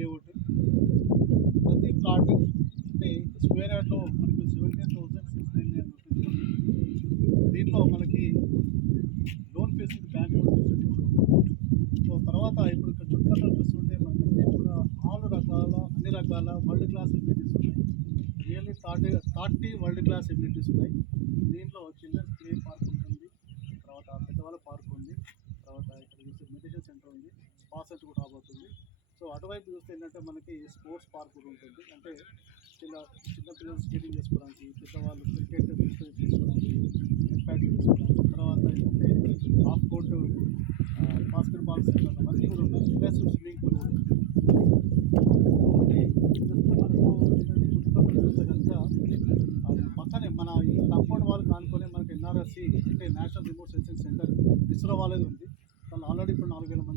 Layout. ప్రతి plot అంటే square యార్డ్లో మనకు 17,699 రూపీస్ పడుతుంది. దీంట్లో మనకి loan facility, bank loan facility కూడా ఉంది. సో తర్వాత ఇప్పుడు ఇక్కడ చుట్టుపక్కల చూస్తుంటే మనకి కూడా అన్ని రకాల వరల్డ్ క్లాస్ ఎమ్యూనిటీస్ ఉన్నాయి. Really thirty world class amenities ఉన్నాయి. దీంట్లో చిల్డ్రన్స్ ప్లే పార్క్ ఉంటుంది, తర్వాత పెద్దవాళ్ళ పార్క్ ఉంది, తర్వాత ఇక్కడ చూస్తే మెడిటేషన్ సెంటర్ ఉంది, స్పా సెంటర్ కూడా రాబోతుంది. సో అటువైపు చూస్తే ఏంటంటే మనకి స్పోర్ట్స్ పార్క్ కూడా ఉంటుంది. అంటే చిన్నపిల్లలు స్కేటింగ్ చేసుకోవడానికి, పెద్దవాళ్ళు క్రికెట్ చేసుకోవడానికి, ఇంపాక్ట్ చేసుకోవడానికి, తర్వాత ఏంటంటే half court basket ball centre అవన్నీ కూడా ఉన్నాయి. ప్లస్ స్విమ్మింగ్ పూల్ కూడా ఉంది. చుట్టుపక్కల చూస్తే కనుక అది పక్కనే మన ఈ కాంపౌండ్ వాల్ కానుకొని మనకి ఎన్ఆర్ఎస్సి అంటే national remote sensing centre ISRO వాళ్ళది ఉంది. వాళ్ళు ఆల్రెడీ ఇప్పుడు 4,000